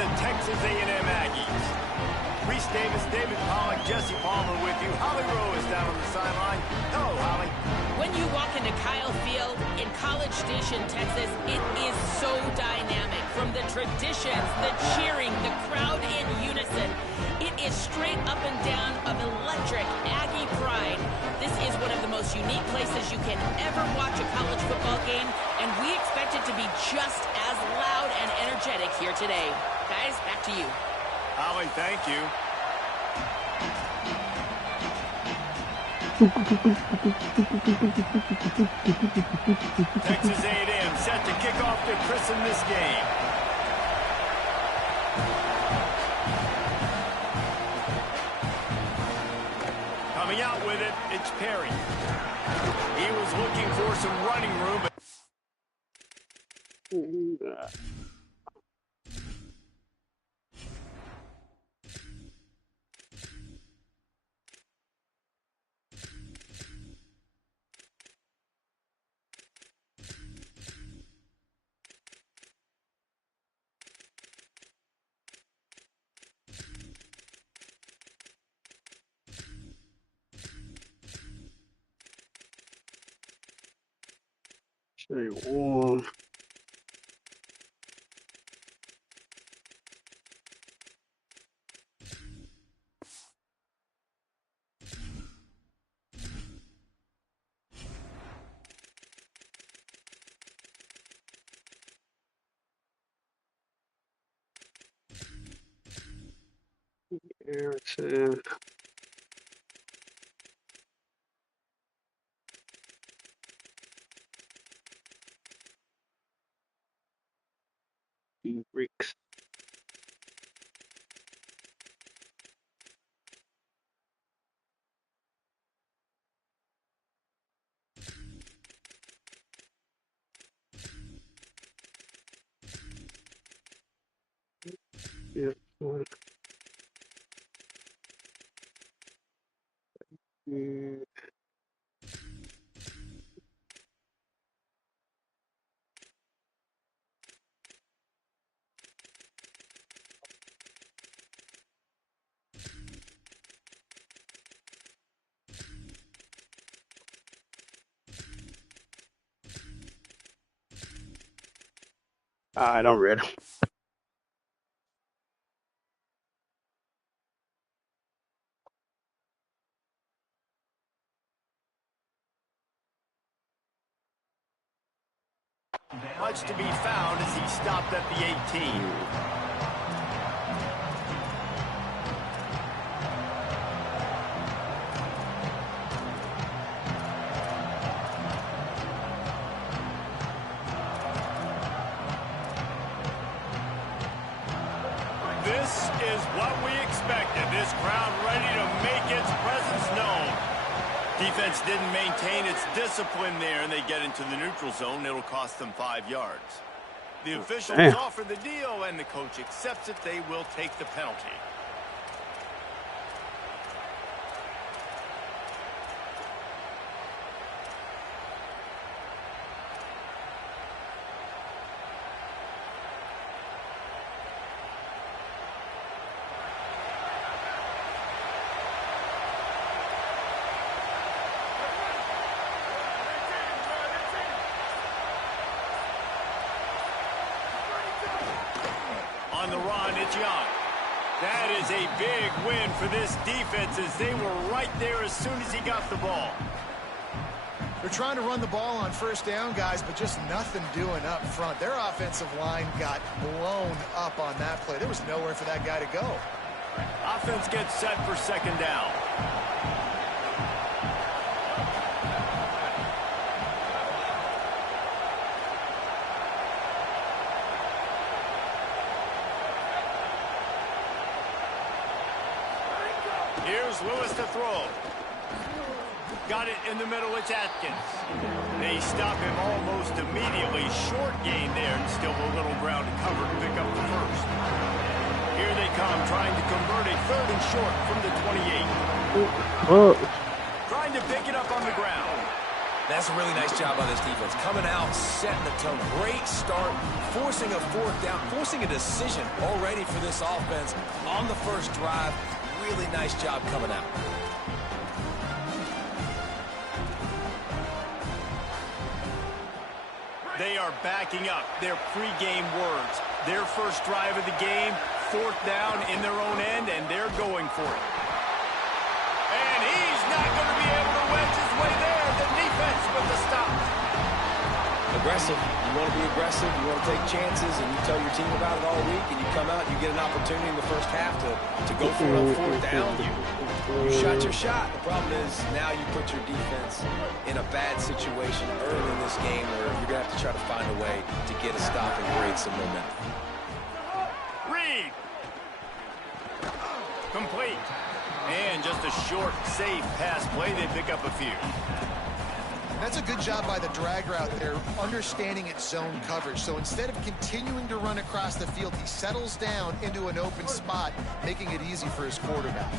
the Texas A&M Aggies. Reese Davis, David Pollack, Jesse Palmer with you. Holly Rowe is down on the sideline. Hello, Holly. When you walk into Kyle Field in College Station, Texas, it is so dynamic. From the traditions, the cheering, the crowd in unison. It is straight up and down of electric Aggie pride. This is one of the most unique places you can ever watch a college football game, and we expect it to be just as loud and energetic here today. Guys, back to you. Holly, thank you. Texas A&M set to kick off to christen this game. Coming out with it, it's Perry. He was looking for some running room, but Warm. Ayrton. Bricks. Yeah. I don't read them. much to be found as he stopped at the 18. This is what we expected. This crowd ready to make its presence known. Defense didn't maintain its discipline there, and they get into the neutral zone. It'll cost them 5 yards. The officials offer the deal, and the coach accepts it. They will take the penalty. On the run, it's Young. That is a big win for this defense as they were right there as soon as he got the ball. They're trying to run the ball on first down, guys, but just nothing doing up front. Their offensive line got blown up on that play. There was nowhere for that guy to go. Offense gets set for second down. Here's Lewis to throw. Got it in the middle, it's Atkins. They stop him almost immediately. Short gain there and still a little ground to cover to pick up the first. Here they come, trying to convert a third and short from the 28. Trying to pick it up on the ground. That's a really nice job by this defense. Coming out, setting the tone. Great start, forcing a fourth down, forcing a decision already for this offense on the first drive. Really nice job coming out. They are backing up their pregame words. Their first drive of the game, fourth down in their own end, and they're going for it. And he's not going to be able to wedge his way there. The defense with the stop. Aggressive. You want to be aggressive. You want to take chances, and you tell your team about it all week, and you come out and you get an opportunity in the first half to go for it on fourth down. You shot your shot. The problem is now you put your defense in a bad situation early in this game where you're going to have to try to find a way to get a stop and create some momentum. Reed. Complete. And just a short, safe pass play. They pick up a few. That's a good job by the drag route there, understanding its zone coverage. So instead of continuing to run across the field, he settles down into an open spot, making it easy for his quarterback.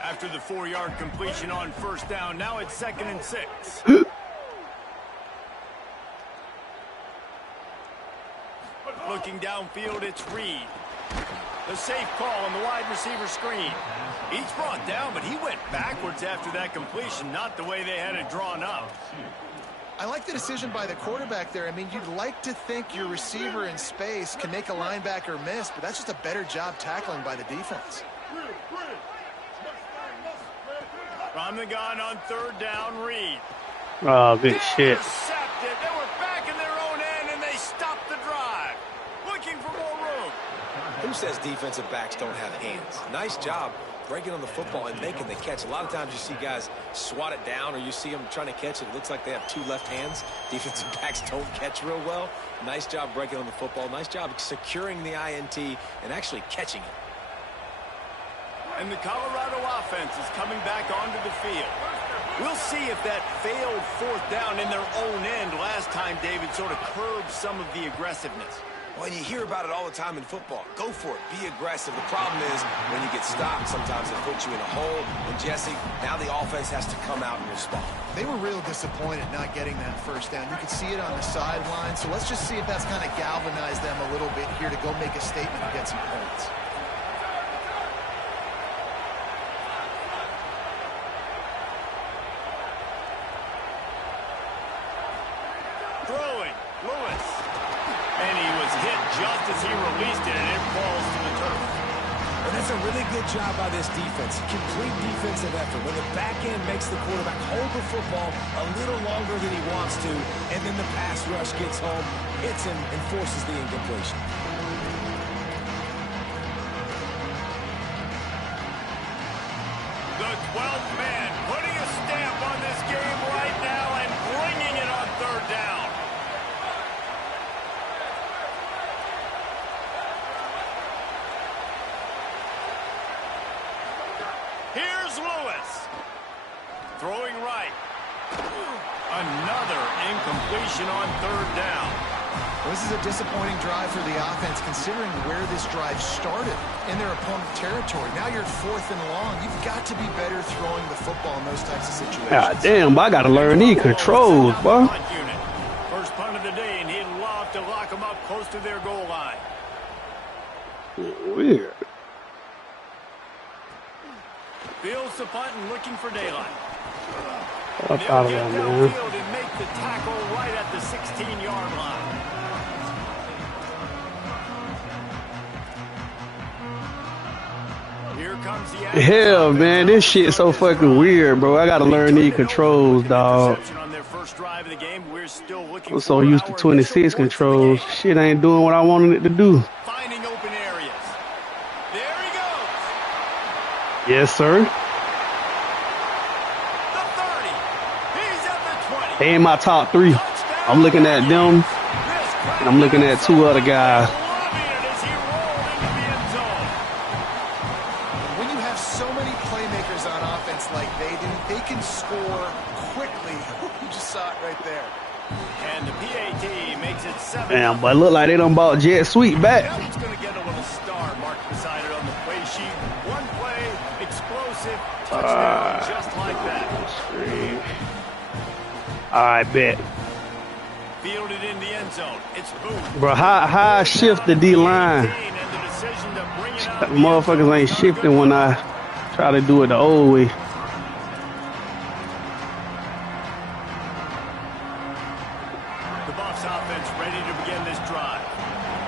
After the 4-yard completion on first down, now it's 2nd and 6. Looking downfield, it's Reed. The safe call on the wide receiver screen. He's brought down, but he went backwards after that completion, not the way they had it drawn up. I like the decision by the quarterback there. I mean, you'd like to think your receiver in space can make a linebacker miss, but that's just a better job tackling by the defense. From the gun on third down, Reed. Oh, good shit. Intercepted. They were back in their own end, and they stopped the drive. Looking for more room. Who says defensive backs don't have hands? Nice job breaking on the football and making the catch. A lot of times you see guys swat it down, or you see them trying to catch it. It looks like they have two left hands. Defensive backs don't catch real well. Nice job breaking on the football. Nice job securing the INT and actually catching it. And the Colorado offense is coming back onto the field. We'll see if that failed fourth down in their own end last time, David, sort of curbed some of the aggressiveness. Well, you hear about it all the time in football. Go for it. Be aggressive. The problem is when you get stopped, sometimes it puts you in a hole. And, Jesse, now the offense has to come out and respond. They were real disappointed not getting that first down. You could see it on the sideline. So let's just see if that's kind of galvanized them a little bit here to go make a statement and get some points. Throwing, Lewis. And he was hit just as he released it, and it falls to the turf. And that's a really good job by this defense. Complete defensive effort. When the back end makes the quarterback hold the football a little longer than he wants to, and then the pass rush gets home, hits him, and forces the incompletion. The 12th man putting a stamp on this game right now and bringing it on third down. Here's Lewis. Throwing right. Another incompletion on third down. Well, this is a disappointing drive for the offense, considering where this drive started in their opponent territory. Now you're 4th and long. You've got to be better throwing the football in those types of situations. God damn, boy, I got to learn these controls, boy. First punt of the day, and he'd love to lock them up close to their goal line. Weird. Fields the punt and looking for daylight. Up out of there, man. Downfield and make the tackle right at the 16-yard line. Here comes the Hell, man, this shit so fucking weird, bro. I gotta learn these controls, dog. On their first drive of the game, we're still looking I'm so used to 26 controls. Shit ain't doing what I wanted it to do. Finding open areas. There he goes. Yes, sir. The 30. He's at the 20. They ain't my top 3. I'm looking at them, and I'm looking at 2 other guys. When you have so many playmakers on offense like they do, they can score quickly. You just saw it right there. And the PAT makes it 7. Damn, but look like they done bought Jet Sweet back. He's going to get a little star marked beside it on the play sheet. One play, explosive, touchdown, just like that. I bet. Fielded in the end zone. It's Booth. Bro, how I shift the D-line? The Motherfuckers ain't shifting when I try to do it the old way. The Buffs offense ready to begin this drive.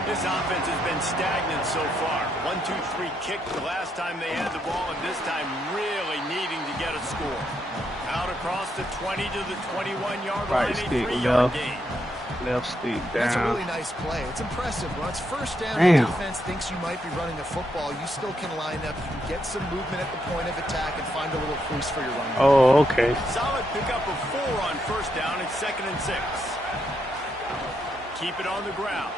This offense has been stagnant so far. 1-2-3 kick the last time they had the ball, and this time really needing to get a score. Out across the 20 to the 21-yard line, Right a stick, 3-yard gain. Left stick That's a down. really nice play. It's impressive. When it's first down, Damn. the defense thinks you might be running a football. You still can line up. You can get some movement at the point of attack and find a little crease for your running. Oh, okay. Solid pickup of 4 on first down. It's 2nd and 6. Keep it on the ground.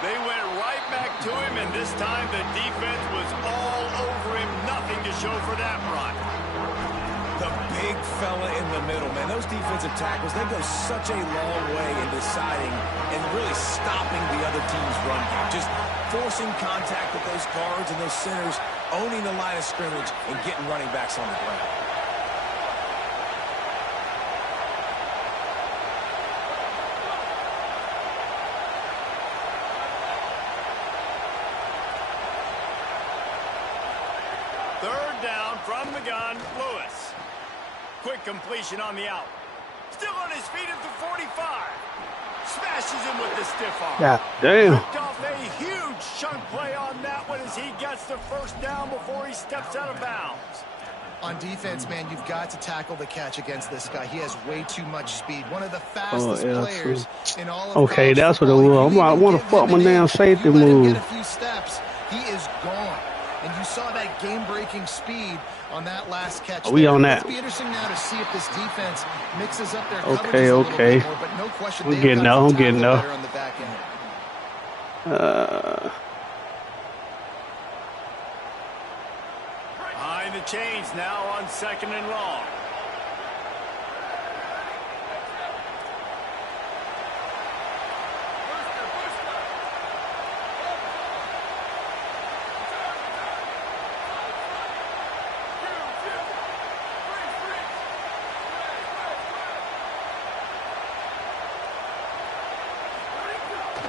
They went right back to him, and this time the defense was all over him. Nothing to show for that run. The big fella in the middle, man. Those defensive tackles, they go such a long way in deciding and really stopping the other team's run game. Just forcing contact with those guards and those centers, owning the line of scrimmage, and getting running backs on the ground. Third down from the gun, Lewis. Quick completion on the out. Still on his feet at the 45. Smashes him with the stiff arm. God damn. Picked off a huge chunk play on that one as he gets the first down before he steps out of bounds. On defense, man, you've got to tackle the catch against this guy. He has way too much speed. One of the fastest players in all of Okay, college that's what it football. was. I want to fuck my damn safety You let him move. get a few steps, he is gone. And you saw that game-breaking speed on that last catch. We on that. It'll be interesting now to see if this defense mixes up their Okay, coverages a little okay. bit more, but no question I'm they've getting got there, to I'm getting tackle there. better on the back end. Behind the chains now on 2nd and long.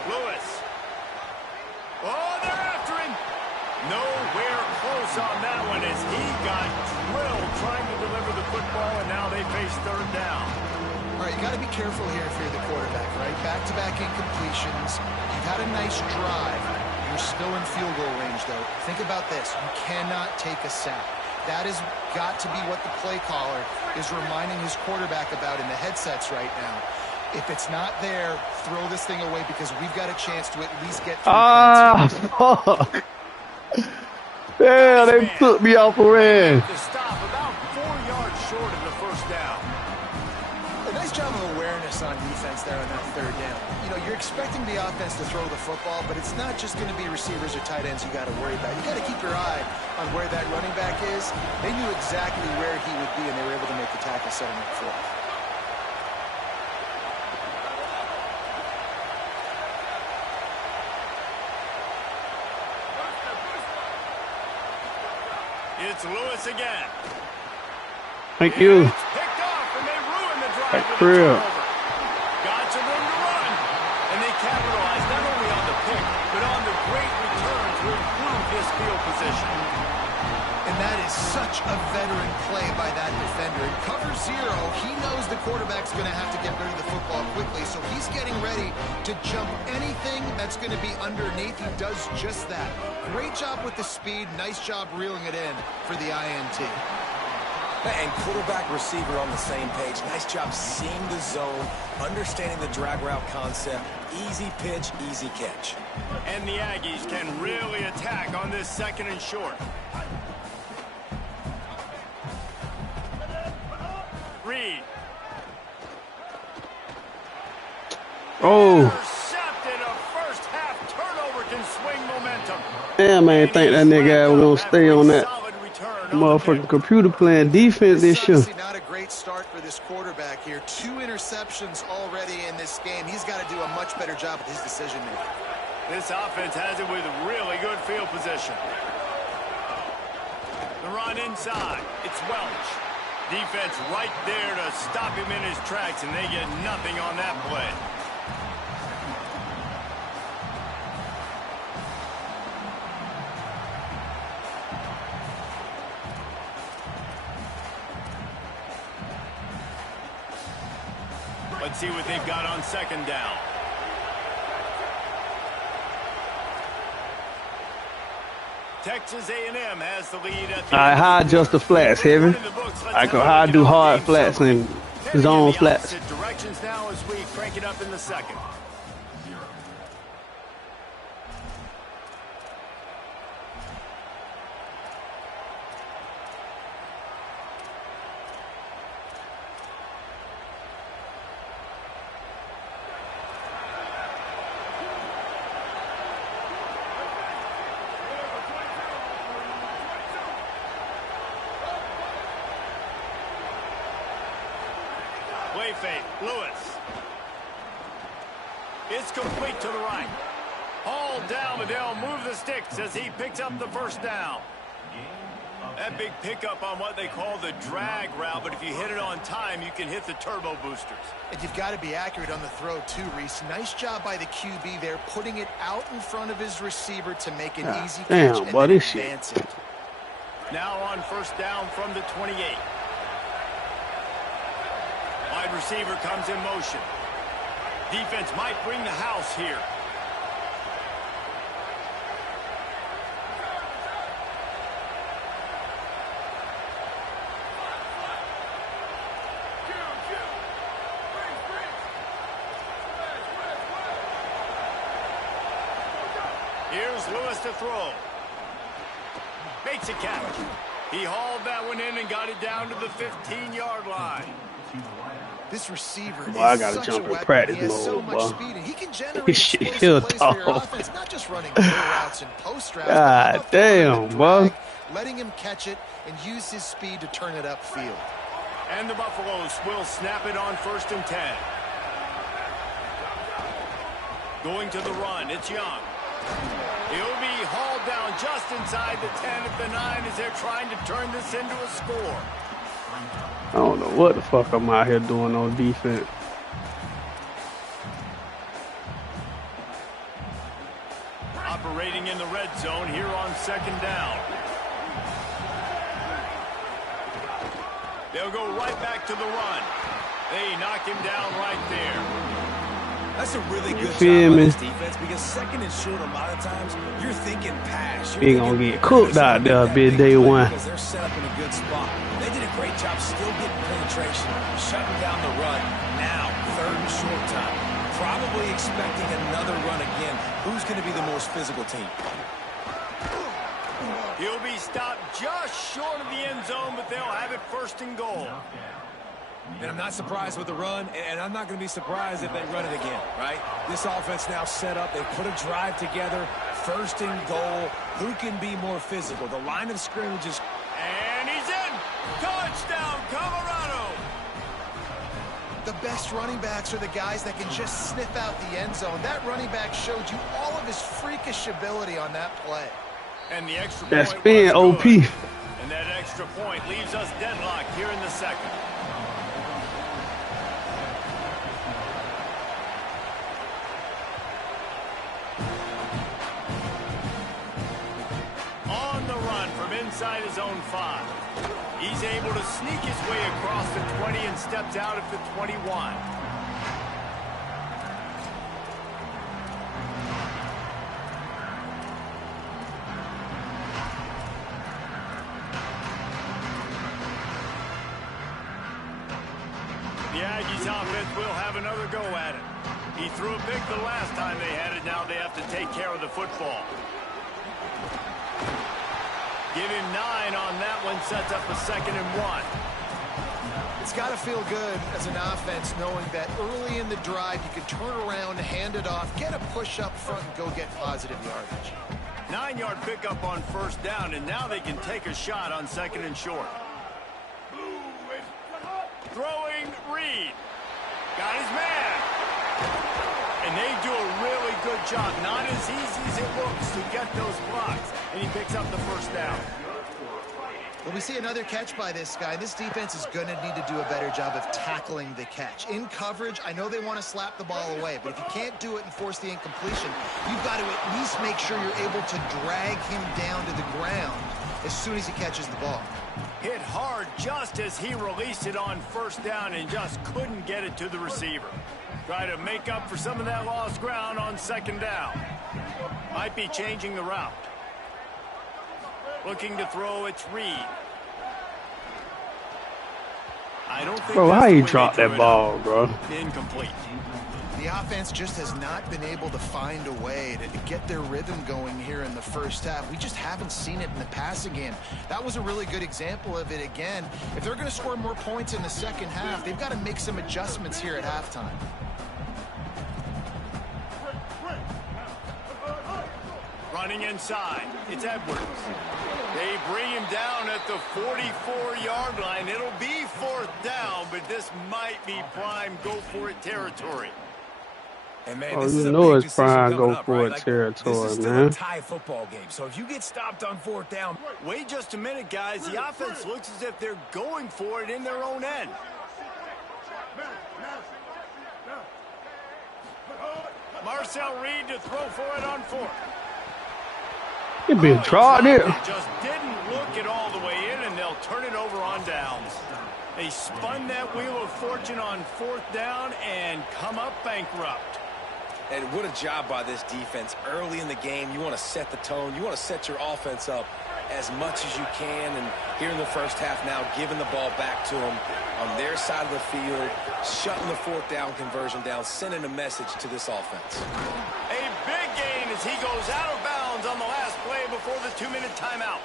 Lewis. Oh, they're after him. Nowhere close on that one as he got drilled trying to deliver the football, and now they face third down. All right, you got to be careful here if you're the quarterback, right? Back-to-back incompletions. You've had a nice drive. You're still in field goal range, though. Think about this. You cannot take a sack. That has got to be what the play caller is reminding his quarterback about in the headsets right now. If it's not there, throw this thing away because we've got a chance to at least get 3 points. Fuck. Yeah, they took me off the red. To stop about 4 yards short of the first down. A nice job of awareness on defense there on that third down. You know, you're expecting the offense to throw the football, but it's not just going to be receivers or tight ends you got to worry about. You got to keep your eye on where that running back is. They knew exactly where he would be, and they were able to make the tackle setting up for him. It's Lewis again. Thank you. It's picked off, and they ruin the drive That with a crib. turnover. Got some room to run, and they capitalize not only on the pick, but on the great return to improve his field position. And that is such a veteran play by that defender. In cover 0, he knows the quarterback's going to have to get rid of the football quickly, so he's getting ready to jump anything that's going to be underneath. He does just that. Great job with the speed. Nice job reeling it in for the INT. And quarterback receiver on the same page. Nice job seeing the zone, understanding the drag route concept. Easy pitch, easy catch. And the Aggies can really attack on this 2nd and short. Reed. Oh, Intercepted. A first half turnover can swing momentum. damn, man, think that nigga was gonna stay on that Solid return on the motherfucking pick. computer playing defense this year. Obviously not a great start for this quarterback here. 2 interceptions already in this game. He's got to do a much better job with his decision making. This offense has it with really good field position. The run inside. It's Welch. Defense right there to stop him in his tracks, and they get nothing on that play. Let's see what they've got on second down. Texas A&M has the lead at the How I adjust the flats, Heavy? How I do hard flats and zone flats. Directions now as we crank it up in the second. Play fake, Lewis. It's complete to the right. Hauled down, but they'll move the sticks as he picks up the first down. That big pickup on what they call the drag route, but if you hit it on time, you can hit the turbo boosters. And you've got to be accurate on the throw, too, Reese. Nice job by the QB there, putting it out in front of his receiver to make an easy catch and then advance it. Now on first down from the 28. Wide receiver comes in motion. Defense might bring the house here. Here's Lewis to throw. Makes a catch. He hauled that one in and got it down to the 15-yard line. This receiver is I gotta such jump a in weapon. practice He has so mode, much boy. speed, and he can generate This shit explosive plays for your dog. offense, not just running middle routes and post routes. God but damn, drag, boy. letting him catch it and use his speed to turn it upfield. And the Buffaloes will snap it on 1st and 10. Going to the run, it's Young. He'll be hauled down just inside the 10 at the 9 as they're trying to turn this into a score. I don't know what the fuck I'm out here doing on defense. Operating in the red zone here on 2nd down. They'll go right back to the run. They knock him down right there. That's a really good job feel by me? this defense because 2nd and short, a lot of times, you're thinking pass. He gonna get cooked out there, big day one. Because they're set up in a good spot. They did a great job still getting penetration, shutting down the run. Now, 3rd and short time. Probably expecting another run again. Who's going to be the most physical team? He'll be stopped just short of the end zone, but they'll have it 1st and goal. And I'm not surprised with the run, and I'm not going to be surprised if they run it again, right? This offense now set up. They put a drive together, 1st and goal. Who can be more physical? The line of scrimmage is... And he's in! Touchdown, Colorado! The best running backs are the guys that can just sniff out the end zone. That running back showed you all of his freakish ability on that play. And the extra That's point being was OP. good. And that extra point leaves us deadlocked here in the 2nd. On the run from inside his own 5. He's able to sneak his way across the 20 and steps out at the 21. The Aggies offense will have another go at it. He threw a pick the last time they had it. Now they have to take care of the football. Give him 9 on that one. Sets up a 2nd and 1. It's got to feel good as an offense knowing that early in the drive you can turn around, hand it off, get a push up front, and go get positive yardage. 9-yard pickup on 1st down, and now they can take a shot on 2nd and short. Throwing Reed. Got his man. And they do a really good job. Not as easy as it looks to get those blocks. And he picks up the 1st down. Well, we see another catch by this guy. This defense is going to need to do a better job of tackling the catch. In coverage, I know they want to slap the ball away, but if you can't do it and force the incompletion, you've got to at least make sure you're able to drag him down to the ground as soon as he catches the ball. Hit hard just as he released it on first down and just couldn't get it to the receiver. Try to make up for some of that lost ground on second down. Might be changing the route. Looking to throw, it's Reed. I don't think Bro, how you drop that ball, bro? Incomplete. The offense just has not been able to find a way to get their rhythm going here in the first half. We just haven't seen it in the passing game. That was a really good example of it again. If they're going to score more points in the second half, they've got to make some adjustments here at halftime. Running inside, it's Edwards. They bring him down at the 44-yard line. It'll be fourth down, but this might be prime go-for-it territory. And man, Oh, this you is a know big it's prime decision coming up, go-for-it right? territory, this is still man. a tie football game, so if you get stopped on fourth down... Wait just a minute, guys. The offense looks as if they're going for it in their own end. Marcel Reed to throw for it on fourth. It been tried it. Just didn't look it all the way in, and they'll turn it over on downs. They spun that wheel of fortune on fourth down and come up bankrupt. And what a job by this defense. Early in the game, you want to set the tone. You want to set your offense up as much as you can. And here in the first half now, giving the ball back to them on their side of the field, shutting the fourth down conversion down, sending a message to this offense. A big gain as he goes out of bounds on the last play before the 2-minute timeout.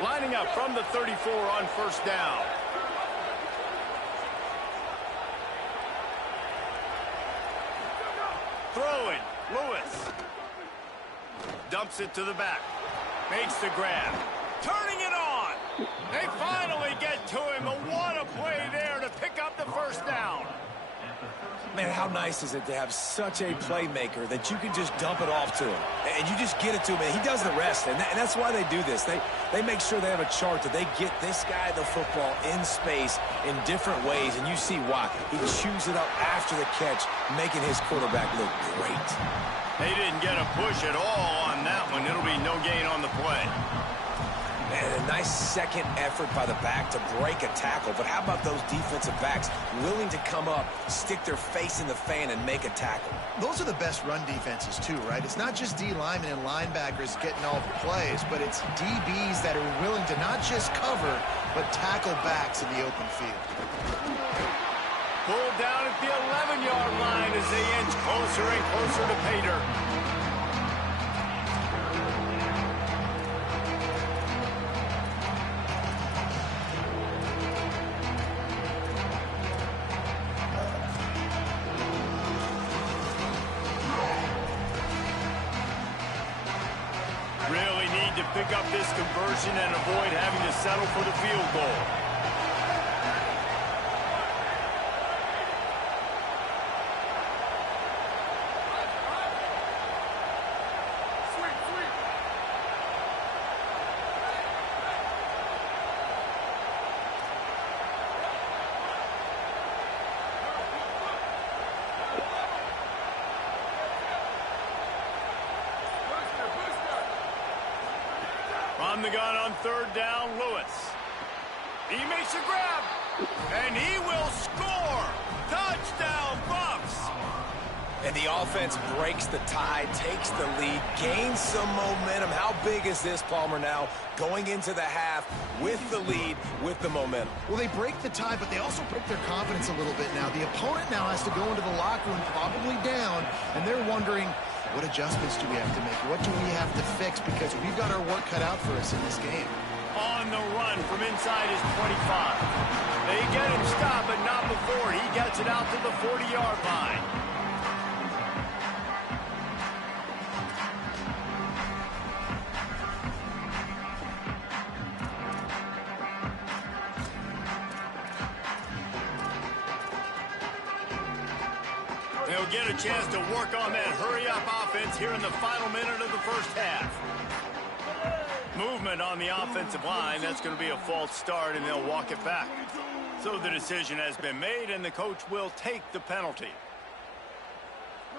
Lining up from the 34 on first down. Throwing, Lewis. Dumps it to the back. Makes the grab. Turning it on. They finally get to him. What a play there to pick up the first down. Man, how nice is it to have such a playmaker that you can just dump it off to him. And you just get it to him, and he does the rest. And that's why they do this. They make sure they have a chart that they get this guy the football in space in different ways, and you see why. He chews it up after the catch, making his quarterback look great. They didn't get a push at all on that one. It'll be no gain on the play. And a nice second effort by the back to break a tackle. But how about those defensive backs willing to come up, stick their face in the fan, and make a tackle? Those are the best run defenses, too, right? It's not just D linemen and linebackers getting all the plays, but it's DBs that are willing to not just cover, but tackle backs in the open field. Pulled down at the 11-yard line as they inch closer and closer to Pater. Really need to pick up this conversion and avoid having to settle for the field goal. From the gun on third down, Lewis. He makes a grab, and he will score. Touchdown, Buffs. And the offense breaks the tie, takes the lead, gains some momentum. How big is this, Palmer, now going into the half with the lead, with the momentum? Well, they break the tie, but they also break their confidence a little bit now. The opponent now has to go into the locker room probably down, and they're wondering, what adjustments do we have to make? What do we have to fix? Because we've got our work cut out for us in this game. On the run from inside his 25. They get him stopped, but not before he gets it out to the 40-yard line. They'll They'll get a chance to work on that hurry-up offense here in the final minute of the first half. Movement on the offensive line. That's going to be a false start, and they'll walk it back. So the decision has been made, and the coach will take the penalty.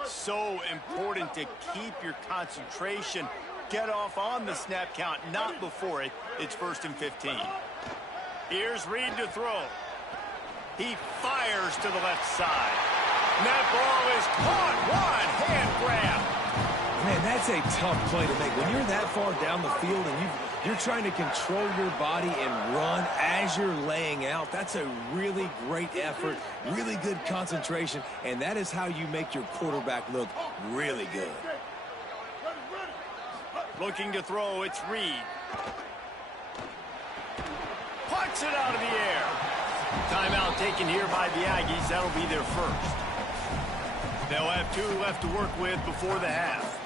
So important to keep your concentration. Get off on the snap count, not before it. It's 1st and 15. Here's Reed to throw. He fires to the left side. And that ball is caught. One hand grab. Man, that's a tough play to make. When you're that far down the field and you're trying to control your body and run as you're laying out, that's a really great effort, really good concentration, and that is how you make your quarterback look really good. Looking to throw, it's Reed. Puts it out of the air. Timeout taken here by the Aggies. That'll be their first. They'll have 2 left to work with before the half.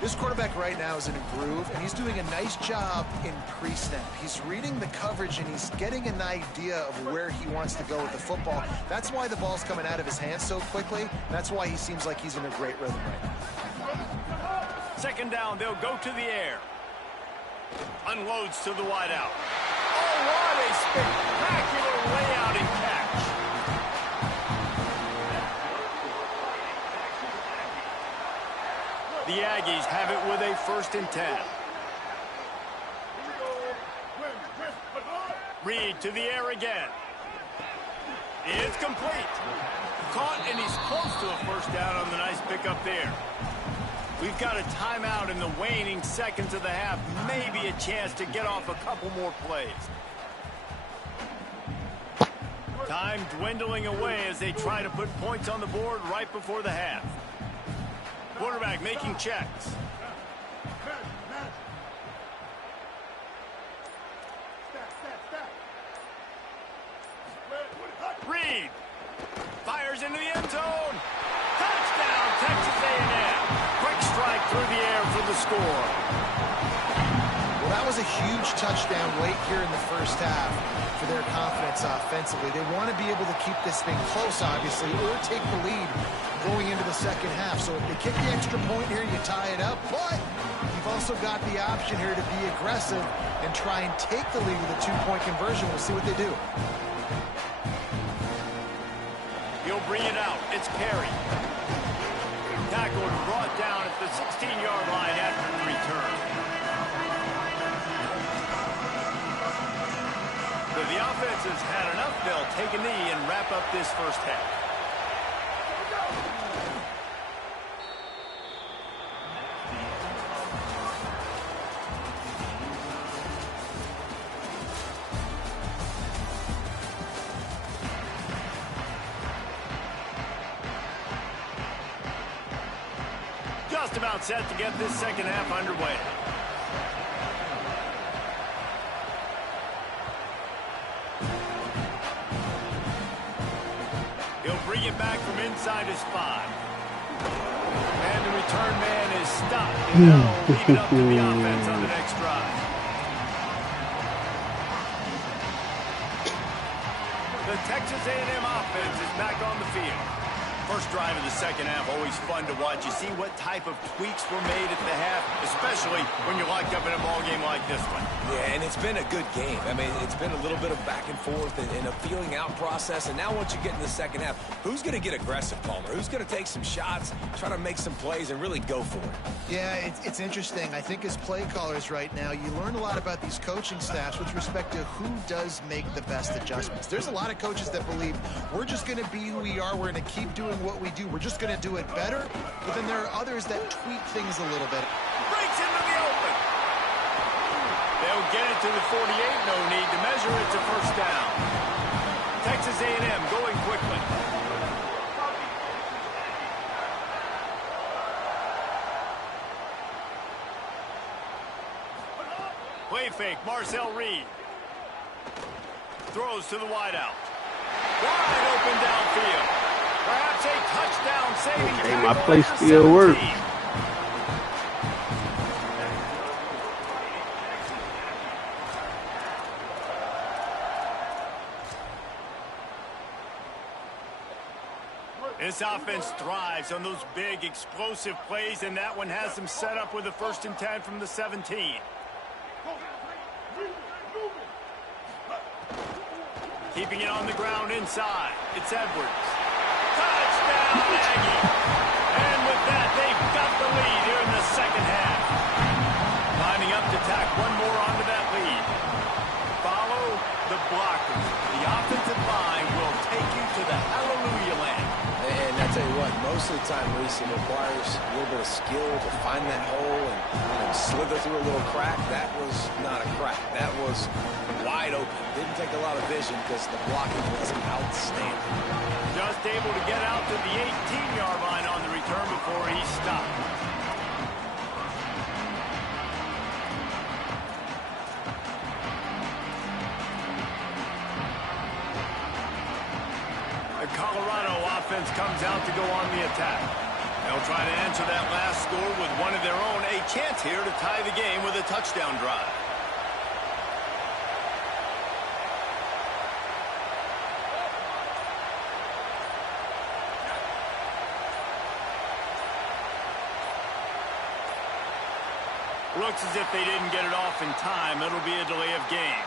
This quarterback right now is in a groove, and he's doing a nice job in pre-snap. He's reading the coverage, and he's getting an idea of where he wants to go with the football. That's why the ball's coming out of his hands so quickly. That's why he seems like he's in a great rhythm right now. 2nd down, they'll go to the air. Unloads to the wideout. Oh, what a spectacular layout and catch. The Aggies have it with a 1st and 10. Reed to the air again. It's complete. Caught, and he's close to a 1st down on the nice pickup there. We've got a timeout in the waning seconds of the half. Maybe a chance to get off a couple more plays. Time dwindling away as they try to put points on the board right before the half. Quarterback making checks. Reed fires into the end zone. Touchdown, Texas A&M. Quick strike through the air for the score. Well, that was a huge touchdown late here in the first half for their confidence offensively. They want to be able to keep this thing close, obviously, or take the lead going into the second half. So if they kick the extra point here, you tie it up. But you've also got the option here to be aggressive and try and take the lead with a 2-point conversion. We'll see what they do. He'll bring it out. It's Perry. Tackled and brought down at the 16-yard line after the return. So the offense has had enough. They'll take a knee and wrap up this first half. Just about set to get this second half underway. He'll bring it back from inside his 5. And the return man is stopped. And now leave it up to the offense on the next drive. The Texas A&M offense is back on the field. First drive of the second half, always fun to watch. You see what type of tweaks were made at the half, especially when you're locked up in a ball game like this one. Yeah, and it's been a good game. I mean, it's been a little bit of back and forth and a feeling out process. And now once you get in the second half, who's going to get aggressive, Palmer? Who's going to take some shots, try to make some plays, and really go for it? Yeah, it's interesting. I think as play callers right now, you learn a lot about these coaching staffs with respect to who does make the best adjustments. There's a lot of coaches that believe we're just going to be who we are. We're going to keep doing what we do. We're just going to do it better. But then there are others that tweak things a little bit. Breaks into the open. They'll get it to the 48. No need to measure. It's a 1st down. Texas A&M going quickly. Play fake, Marcel Reed. Throws to the wideout. Wide open downfield. Perhaps a touchdown saving Okay, tackle my play at the still 17. works. This offense thrives on those big, explosive plays, and that one has them set up with a 1st and 10 from the 17. Keeping it on the ground inside. It's Edwards. Touchdown, Aggie! And with that, they've got the lead here in the 2nd half. Lining up to tack one more onto that lead. Follow the blockers. The offensive line will take you to the hallelujah land. And I tell you what, most of the time, Reese, it requires a little bit of skill to find that hole and slither through a little crack. That was not a crack. That was wide open. Didn't take a lot of vision because the blocking was outstanding. Just able to get out to the 18-yard line on the return before he stopped. The Colorado offense comes out to go on the attack. They'll try to answer that last score with one of their own. A chance here to tie the game with a touchdown drive. Looks as if they didn't get it off in time. It'll be a delay of game.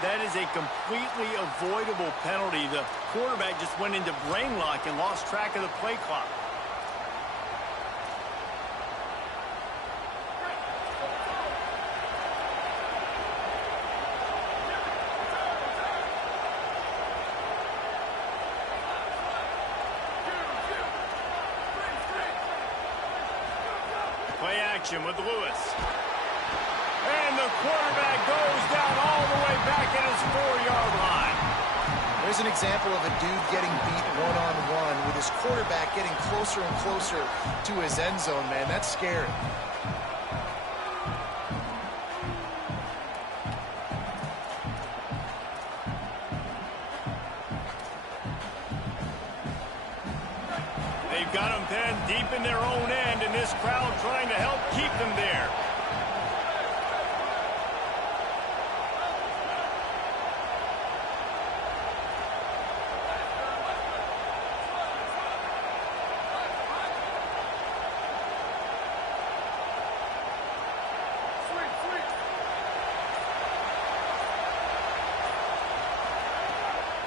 That is a completely avoidable penalty. The quarterback just went into brain lock and lost track of the play clock. Play action with Lewis. And the quarterback goes down all the way back at his 4-yard line. There's an example of a dude getting beat one-on-one with his quarterback getting closer and closer to his end zone, man. That's scary. They've got them pinned deep in their own end, and this crowd trying to help keep them there.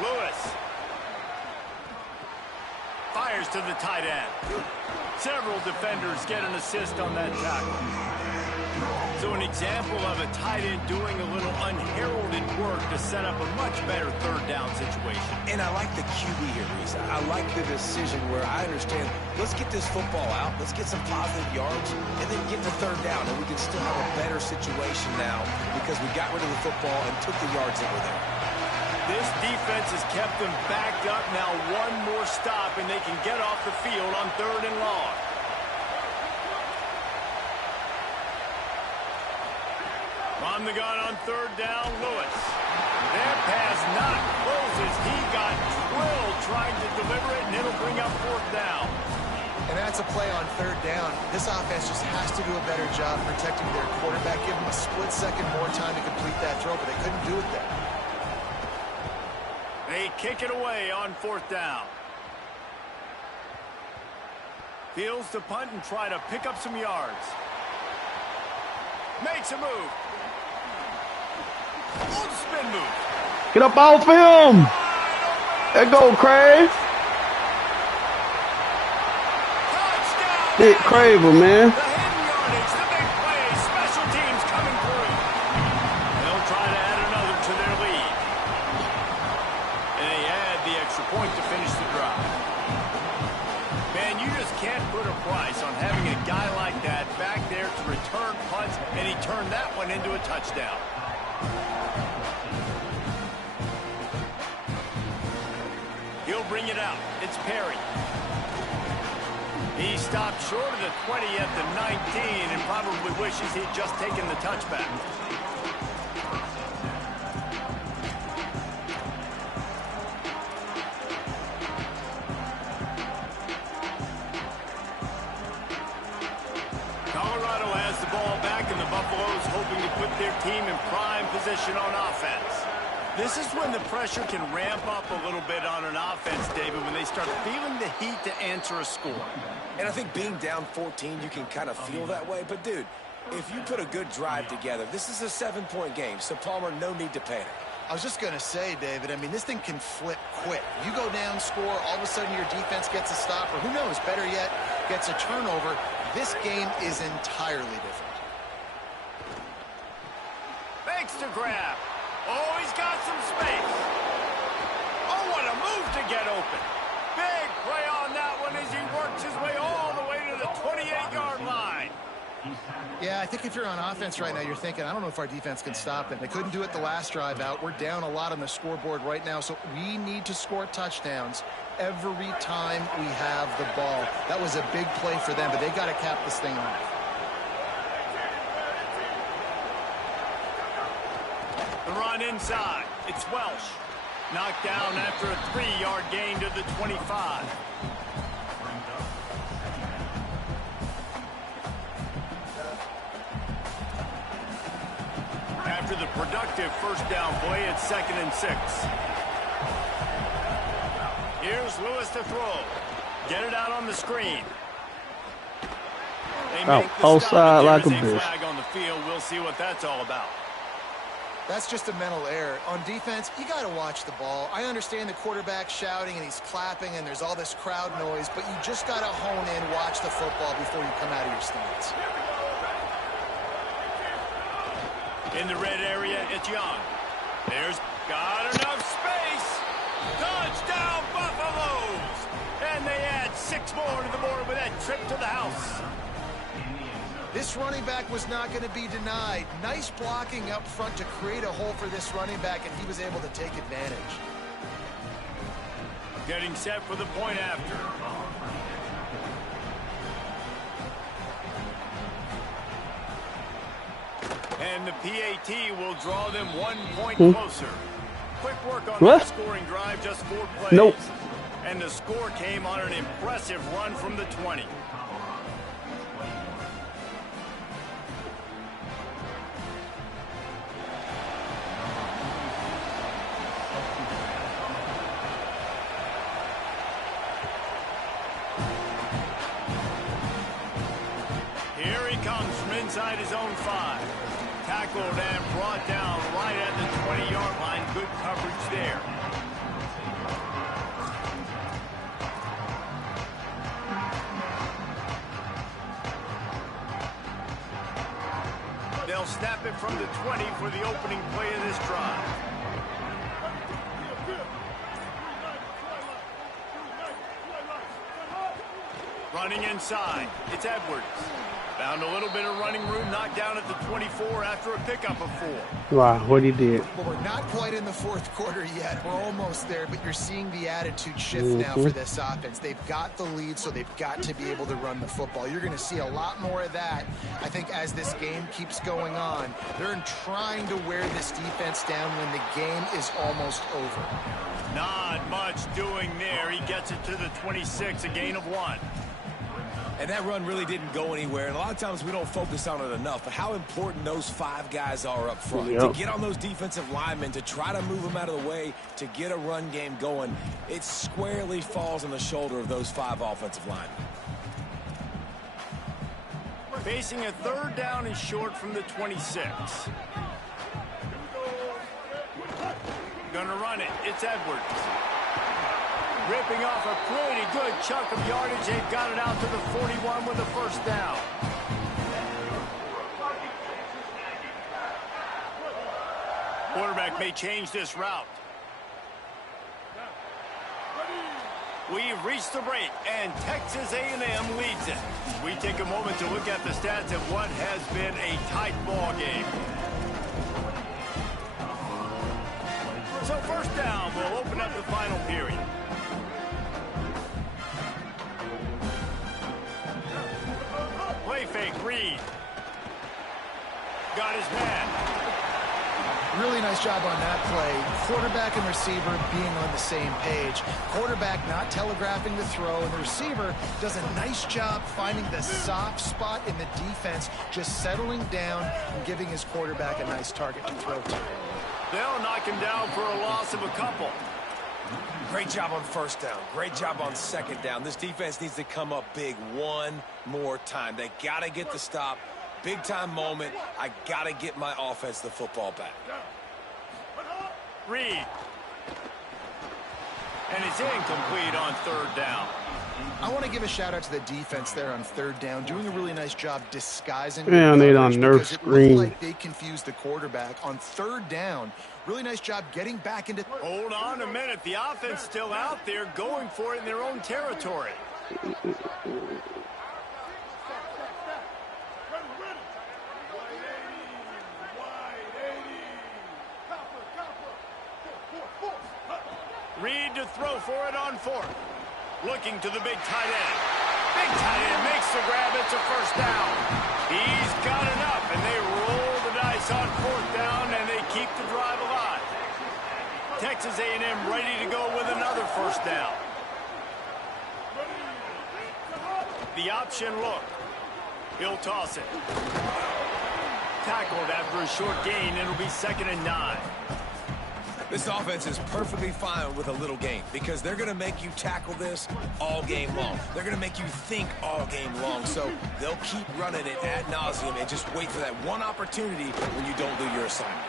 Lewis fires to the tight end. Several defenders get an assist on that tackle. So an example of a tight end doing a little unheralded work to set up a much better 3rd down situation. And I like the QB here, Reese. I like the decision where I understand, let's get this football out, let's get some positive yards, and then get to 3rd down, and we can still have a better situation now because we got rid of the football and took the yards that were there. This defense has kept them backed up. Now one more stop, and they can get off the field on 3rd and long. On the gun on 3rd down, Lewis. Their pass not closes. He got drilled trying to deliver it, and it'll bring up 4th down. And that's a play on 3rd down. This offense just has to do a better job protecting their quarterback. Give them a split second more time to complete that throw, but they couldn't do it there. They kick it away on 4th down. Fields to punt and try to pick up some yards. Makes a move. Old spin move. Get up off him. There go, Crave. Touchdown. Dick Craver, man. The hidden yardage, the big play, special teams coming through. They'll try to add another to their lead. And they add the extra point to finish the drive. Man, you just can't put a price on having a guy like that back there to return punts, and he turned that one into a touchdown. He'll bring it out. It's Perry. He stopped short of the 20 at the 19 and probably wishes he'd just taken the touchback. Colorado has the ball back, and the Buffaloes hoping to put their team in prime position on offense. This is when the pressure can ramp up a little bit on an offense, David, when they start feeling the heat to answer a score. And I think being down 14, you can kind of feel that way. But, dude, if you put a good drive together, this is a 7-point game. So, Palmer, no need to panic. I was just going to say, David, I mean, this thing can flip quick. You go down, score, all of a sudden your defense gets a stop, or who knows, better yet, gets a turnover. This game is entirely different. Fakes to grab. Oh, he's got some space. Oh, what a move to get open. Big play on that one as he works his way all the way to the 28-yard line. Yeah, I think if you're on offense right now, you're thinking, I don't know if our defense can stop them. They couldn't do it the last drive out. We're down a lot on the scoreboard right now, so we need to score touchdowns every time we have the ball. That was a big play for them, but they got to cap this thing off. The run inside. It's Welsh. Knocked down after a 3-yard gain to the 25. After the productive first down play, it's 2nd and 6. Here's Lewis to throw. Get it out on the screen. They make the outside like a There's bitch. flag on the field. We'll see what that's all about. That's just a mental error. On defense, you got to watch the ball. I understand the quarterback shouting and he's clapping and there's all this crowd noise, but you just got to hone in, watch the football before you come out of your stance. In the red area, it's Young. There's got enough space. Touchdown, Buffaloes! And they add 6 more to the board with that trip to the house. This running back was not going to be denied. Nice blocking up front to create a hole for this running back, and he was able to take advantage. Getting set for the point after. And the PAT will draw them 1 point closer. Quick work on that scoring drive, just 4 plays. Nope. And the score came on an impressive run from the 20. Here he comes from inside his own 5. Tackled and brought down right at the 20-yard line. Good coverage there. They'll snap it from the 20 for the opening play of this drive. Running inside, it's Edwards. Found a little bit of running room, knocked down at the 24 after a pickup of 4. Wow, what he did. Well, we're not quite in the fourth quarter yet. We're almost there, but you're seeing the attitude shift now for this offense. They've got the lead, so they've got to be able to run the football. You're going to see a lot more of that, I think, as this game keeps going on. They're trying to wear this defense down when the game is almost over. Not much doing there. He gets it to the 26, a gain of 1. And that run really didn't go anywhere. And a lot of times we don't focus on it enough. But how important those 5 guys are up front. Yep. To get on those defensive linemen, to try to move them out of the way, to get a run game going, it squarely falls on the shoulder of those 5 offensive linemen. Facing a 3rd down and short from the 26. Gonna run it. It's Edwards. Ripping off a pretty good chunk of yardage. They've got it out to the 41 with a first down. Quarterback may change this route. We've reached the break, and Texas A&M leads it. We take a moment to look at the stats of what has been a tight ball game. So first down will open up the final period. Play fake, Reed. Got his man. Really nice job on that play. Quarterback and receiver being on the same page. Quarterback not telegraphing the throw, and the receiver does a nice job finding the soft spot in the defense, just settling down and giving his quarterback a nice target to throw to. They'll knock him down for a loss of a couple. Great job on first down. Great job on second down. This defense needs to come up big one more time. They got to get the stop. Big-time moment. I got to get my offense the football back. Reed. And it's incomplete on third down. I want to give a shout out to the defense there on third down, doing a really nice job disguising. Yeah, they on nerf screen. Like they confused the quarterback on third down. Really nice job getting back into. Hold on a minute. The offense still out there going for it in their own territory. Reed to throw for it on fourth. Looking to the big tight end. Big tight end makes the grab. It's a first down. He's got enough, and they roll the dice on fourth down, and they keep the drive alive. Texas A&M ready to go with another first down. The option look. He'll toss it. Tackled after a short gain. It'll be 2nd and 9. This offense is perfectly fine with a little game because they're going to make you tackle this all game long. They're going to make you think all game long. So they'll keep running it ad nauseum and just wait for that one opportunity when you don't do your assignment.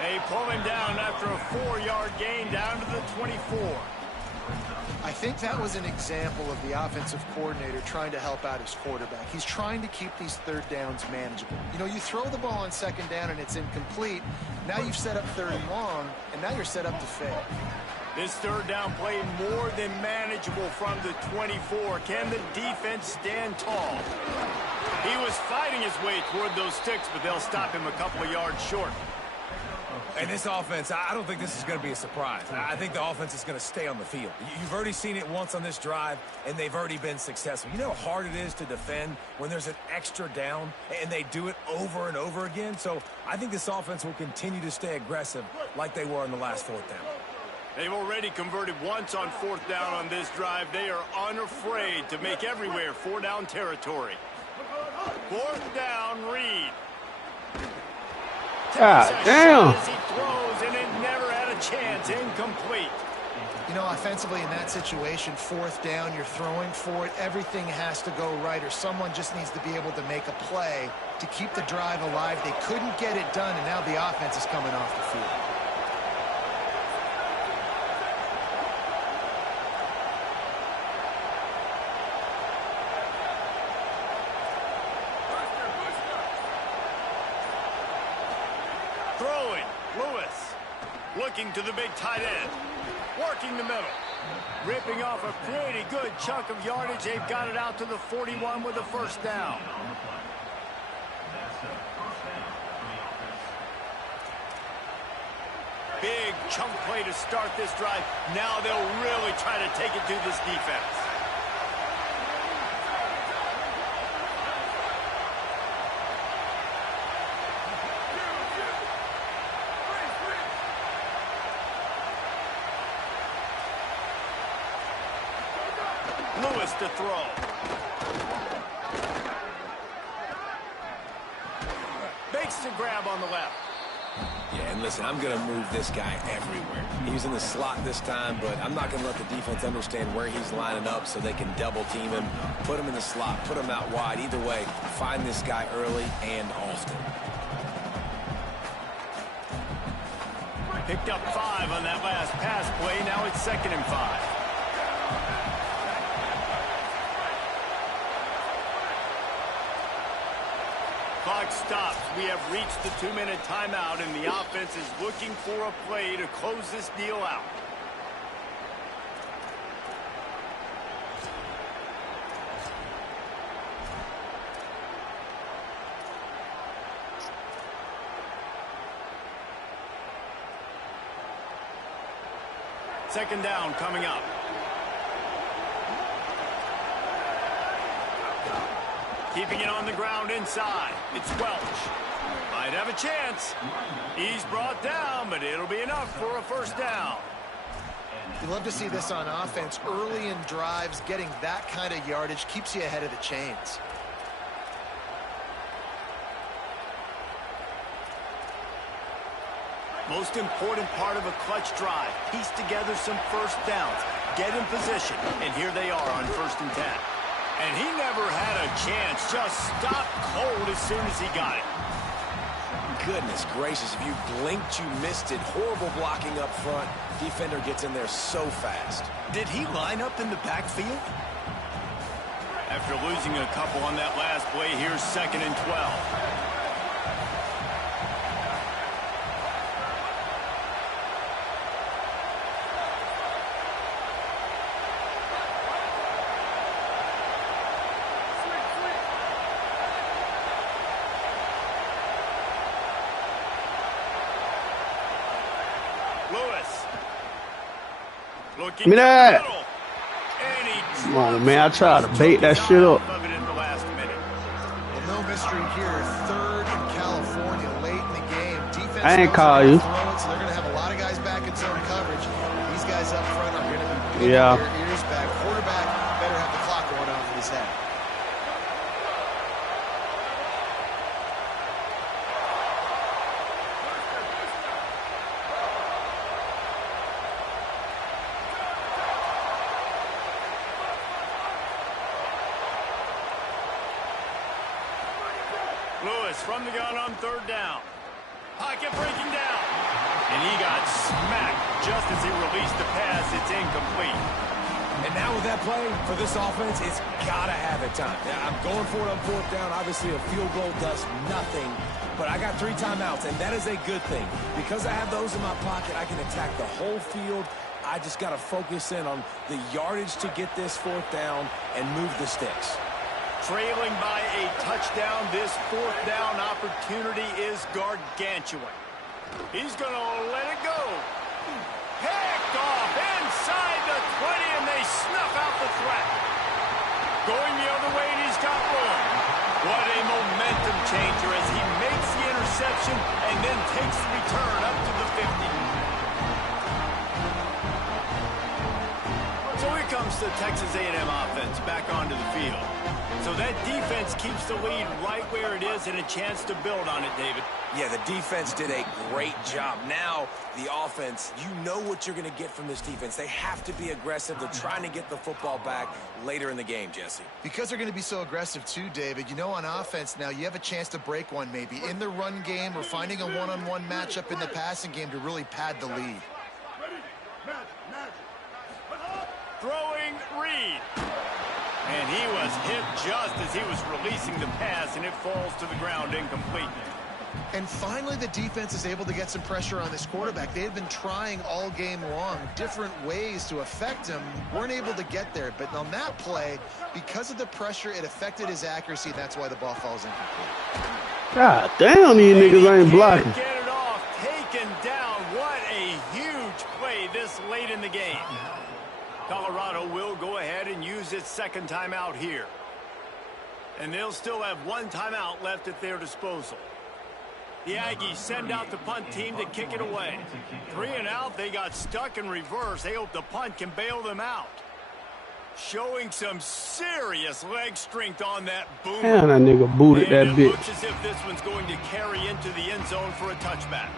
They pull him down after a 4-yard gain down to the 24. I think that was an example of the offensive coordinator trying to help out his quarterback. He's trying to keep these third downs manageable. You know, you throw the ball on second down and it's incomplete. Now you've set up third and long, and now you're set up to fail. This third down play more than manageable from the 24. Can the defense stand tall? He was fighting his way toward those sticks, but they'll stop him a couple of yards short. And this offense, I don't think this is going to be a surprise. I think the offense is going to stay on the field. You've already seen it once on this drive, and they've already been successful. You know how hard it is to defend when there's an extra down, and they do it over and over again? So I think this offense will continue to stay aggressive like they were on the last fourth down. They've already converted once on fourth down on this drive. They are unafraid to make everywhere 4-down territory. Fourth down, Reed. God damn. As he throws, and it never had a chance. Incomplete. You know, offensively in that situation, fourth down, you're throwing for it. Everything has to go right, or someone just needs to be able to make a play to keep the drive alive. They couldn't get it done, and now the offense is coming off the field. Throwing, Lewis. Looking to the big tight end. Working the middle. Ripping off a pretty good chunk of yardage. They've got it out to the 41 with a first down. Big chunk play to start this drive. Now they'll really try to take it to this defense. Lewis to throw. Makes the grab on the left. Yeah, and listen, I'm going to move this guy everywhere. He's in the slot this time, but I'm not going to let the defense understand where he's lining up so they can double team him, put him in the slot, put him out wide. Either way, find this guy early and often. Picked up 5 on that last pass play. Now it's 2nd and 5. Clock stops. We have reached the 2-minute timeout, and the offense is looking for a play to close this deal out. Second down coming up. Keeping it on the ground inside. It's Welch. Might have a chance. He's brought down, but it'll be enough for a first down. You love to see this on offense. Early in drives, getting that kind of yardage keeps you ahead of the chains. Most important part of a clutch drive. Piece together some first downs. Get in position. And here they are on 1st and 10. And he never had a chance. Just stopped cold as soon as he got it. Goodness gracious, if you blinked, you missed it. Horrible blocking up front. Defender gets in there so fast. Did he line up in the backfield? After losing a couple on that last play, here's 2nd and 12. Give me that. Come on, man. I tried to bait that shit up. Well, no mystery here. 3rd in California, late in the game. Defense I ain't call you. So they're going to have a lot of guys back in zone coverage. These guys up front are going to be their ears back. Quarterback better have the clock going off in his head. Lewis from the gun on 3rd down. Pocket breaking down. And he got smacked just as he released the pass. It's incomplete. And now with that play, for this offense, it's got to have it time. Now, I'm going for it on 4th down. Obviously, a field goal does nothing. But I got 3 timeouts, and that is a good thing. Because I have those in my pocket, I can attack the whole field. I just got to focus in on the yardage to get this 4th down and move the sticks. Trailing by a touchdown, this 4th down opportunity is gargantuan. He's going to let it go. Picked off inside the 20, and they snuff out the threat. Going the other way, and he's got room. What a momentum changer as he makes the interception and then takes the return up to the 50. So here comes the Texas A&M offense back onto the field. So that defense keeps the lead right where it is and a chance to build on it, David. Yeah, the defense did a great job. Now, the offense, you know what you're going to get from this defense. They have to be aggressive. They're trying to get the football back later in the game, Jesse. Because they're going to be so aggressive too, David, you know, on offense now, you have a chance to break one maybe in the run game or finding a one-on-one matchup in the passing game to really pad the lead. Throwing Reed. And he was hit just as he was releasing the pass, and it falls to the ground incomplete. And finally, the defense is able to get some pressure on this quarterback. They had been trying all game long different ways to affect him. Weren't able to get there. But on that play, because of the pressure, it affected his accuracy. That's why the ball falls incomplete. God damn, these niggas ain't blocking. Get it off. Taken down. What a huge play this late in the game. Colorado will go ahead and use its 2nd timeout here. And they'll still have 1 timeout left at their disposal. The Aggies send out the punt team to kick it away. 3 and out, they got stuck in reverse. They hope the punt can bail them out. Showing some serious leg strength on that boomer. Damn, that nigga booted that it bitch. Looks as if this one's going to carry into the end zone for a touchback.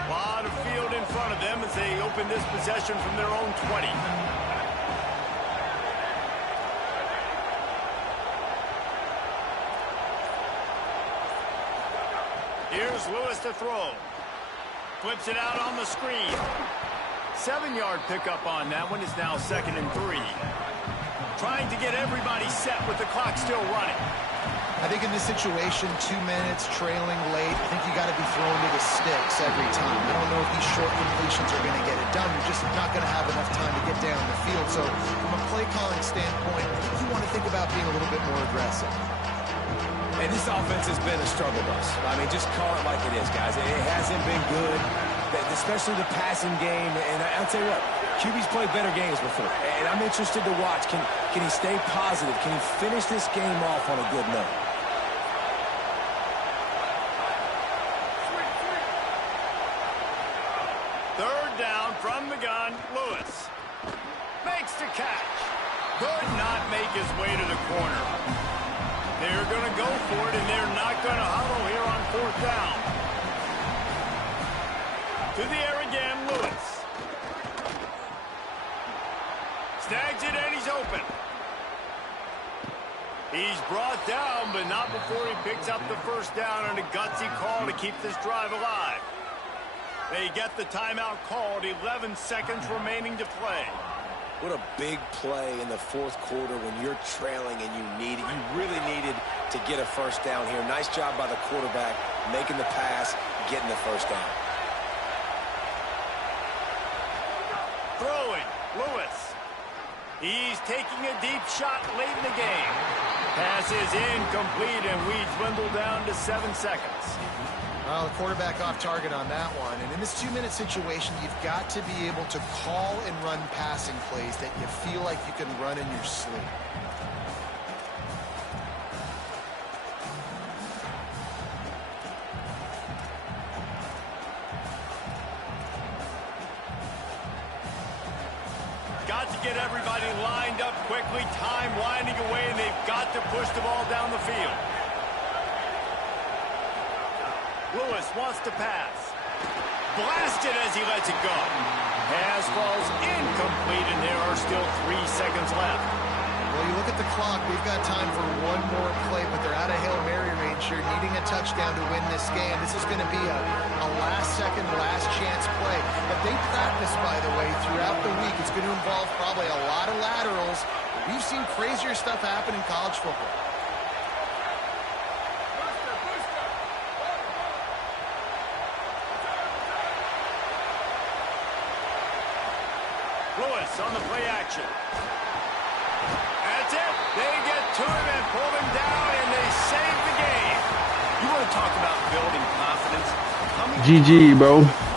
A lot of field in front of them as they open this possession from their own 20. Here's Lewis to throw. Flips it out on the screen. 7-yard pickup on that one. Is now 2nd and 3. Trying to get everybody set with the clock still running. I think in this situation, 2 minutes, trailing late, I think you got to be thrown to the sticks every time. I don't know if these short completions are going to get it done. You're just not going to have enough time to get down the field. So from a play calling standpoint, you want to think about being a little bit more aggressive. And this offense has been a struggle bus. I mean, just call it like it is, guys. It hasn't been good, especially the passing game. And I'll tell you what, QB's played better games before. And I'm interested to watch. Can he stay positive? Can he finish this game off on a good note? From the gun, Lewis makes the catch. Could not make his way to the corner. They're going to go for it, and they're not going to huddle here on 4th down. To the air again, Lewis. Snags it, and he's open. He's brought down, but not before he picks up the 1st down on a gutsy call to keep this drive alive. They get the timeout called, 11 seconds remaining to play. What a big play in the 4th quarter when you're trailing and you really needed to get a 1st down here. Nice job by the quarterback, making the pass, getting the 1st down. Throwing, Lewis. He's taking a deep shot late in the game. Pass is incomplete, and we dwindle down to 7 seconds. Well, the quarterback off target on that one. And in this 2-minute situation, you've got to be able to call and run passing plays that you feel like you can run in your sleep. Got to get everybody lined up quickly, time winding away, and they've got to push the ball down the field. Lewis wants to pass. Blasted as he lets it go. Pass falls incomplete, and there are still 3 seconds left. Well, you look at the clock, we've got time for one more play, but they're out of Hail Mary range here, needing a touchdown to win this game. This is going to be a last-second, last-chance play. But they practice, by the way, throughout the week. It's going to involve probably a lot of laterals. We've seen crazier stuff happen in college football. Lewis on the play action. That's it. They get to him and pull him down, and they save the game. You want to talk about building confidence? GG, bro.